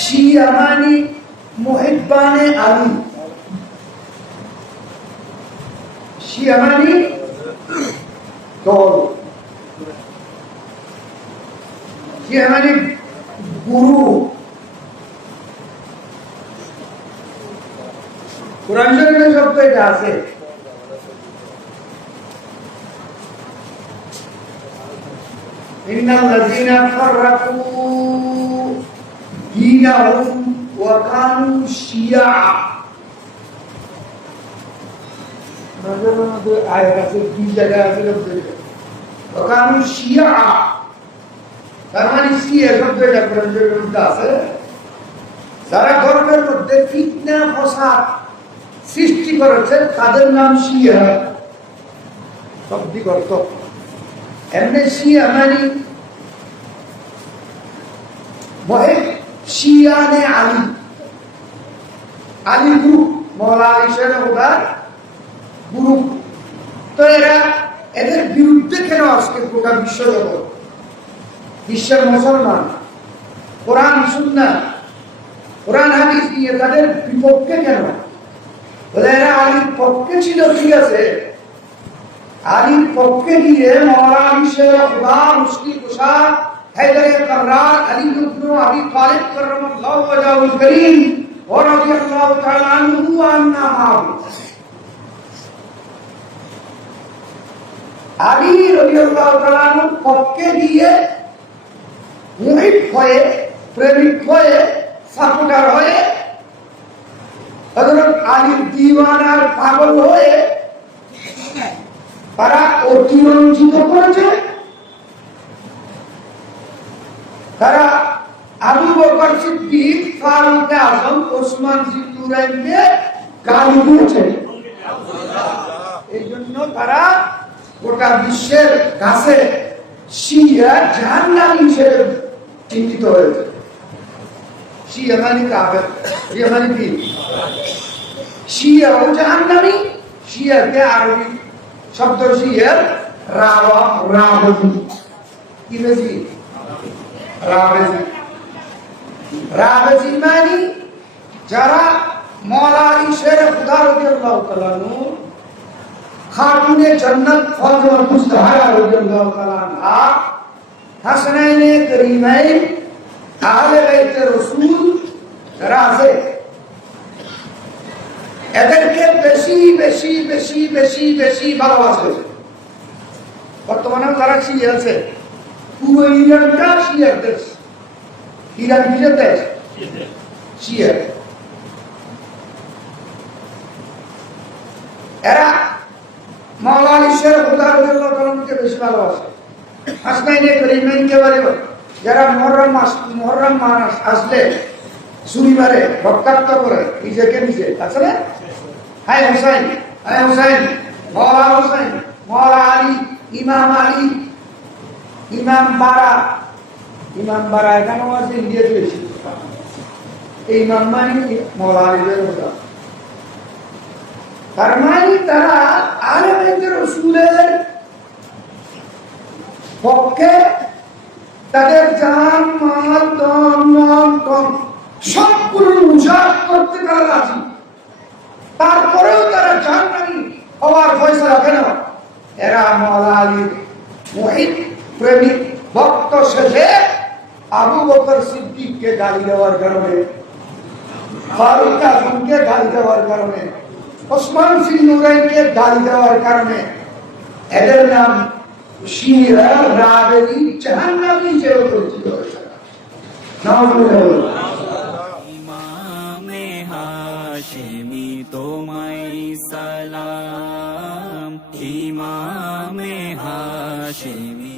শিয়ামানি মুহিব্বানে আলী শিয়ামানি দল শিয়ামানি গুরু কোরআন শরীফে শব্দ এটা আছে إن الذين فرقوا دينهم وكانوا شيعا নজরের মধ্যে আয়াত আছে দুই জায়গায় আছে وكانوا شيعا তার মানে শিয়া শব্দটা কোরআন শরীফের মধ্যে আছে যারা ধর্মের মধ্যে ফিতনা ফসাদ সৃষ্টি করেছে তাদের নাম শিয়া শব্দিক অর্থ এমনি শিয়া মানে মহেব শিয়ানে আলী। আলী গ্রুপ গ্রুপ তো এরা এদের বিরুদ্ধে কেন আজকে গোটা বিশ্ব বিশ্বের মুসলমান। কোরআন সুন্না কোরআন, হাদিস নিয়ে তাদের বিপক্ষে কেন? এরা আলীর পক্ষে ছিল, ঠিক আছে। আলীর পক্ষে গিয়ে মৌলা আলী শের কুশা হায়দার কর্রার আলী ইবনে আবি তালিব কররামাল্লাহু ওয়াজহুল করিম ওয়া রাদিয়াল্লাহু তাআলা আনহু ওয়া আন্না মাহু। আলী রাদিয়াল্লাহু তাআলা আনহুর পক্ষে গিয়ে মুহিব হয়ে, প্রেমিক হয়ে, সাপোর্টার হয়ে, হযরত আলীর দিওয়ানার পাগল হয়ে তারা অতিরঞ্জিত করেছে। তারা আবু বকর সিদ্দিক, ফারুক আজম, ওসমান সিদ্দুরাইনকে গালি দিয়েছে। এই জন্য তারা গোটা বিশ্বের কাছে শিয়া জাহান্নামী হিসেবে চিহ্নিত হয়েছে। শিয়া মানে মানে শব্দ শিয়ার রাওয়া রাবজি ইংরেজি রাবেজি রাবেজি মানে যারা মৌলা আলী শের খুদা রাদিয়াল্লাহু তাআলা নু খাতুনে জান্নাত ফাতিমা মুস্তাহারা রাদিয়াল্লাহু তাআলা আনহা হাসানাইনে করিমাইন আহলে বাইতে রাসূল যারা আছে এদেরকে বেশি বেশি বেশি বেশি বেশি ভালোবাসে বর্তমানে যারা শিয়ে আছে পুরো ইরানটা শিয়ার দেশ। ইরান কিসের দেশ? শিয়ার এরা মাওলা আলী রাদিয়াল্লাহু তাআলাকে বেশি ভালোবাসে। হাসনাইনে করিমাইনকে বলে? যারা মহরম মাস মহরম মাস আসলে ছুরি মারে রক্তাক্ত করে নিজেকে নিজে। আছে না? হায় হুসাইন হায় হুসাইন মৌলা হুসাইন মৌলা আলী ইমাম আলী ইমাম বারা ইমাম বারা এখানেও আছে ইন্ডিয়াতে বেশি এই ইমাম মানে মৌলা আলীদের কথা তার মানে তারা আলেমের রসুলের পক্ষে তাদের জান, মাল দম মন, কম সবগুলো উজাড় করতে তারা রাজি। তারপরেও তারা জাহান্নামী হওয়ার ফয়সলা কেন? এরা মৌলা আলীর প্রেমিক ভক্ত শেষে আবু বকর সিদ্দিককে গালি দেওয়ার কারণে, ফারুক আজমকে গালি দেওয়ার কারণে, ওসমান সিং নুরাইনকে গালি দেওয়ার কারণে, এদের নাম শিরা রাবেরি জাহান্নামী হিসেবে পরিচিত হয়েছে। সালাম। ইমামে হাশেমি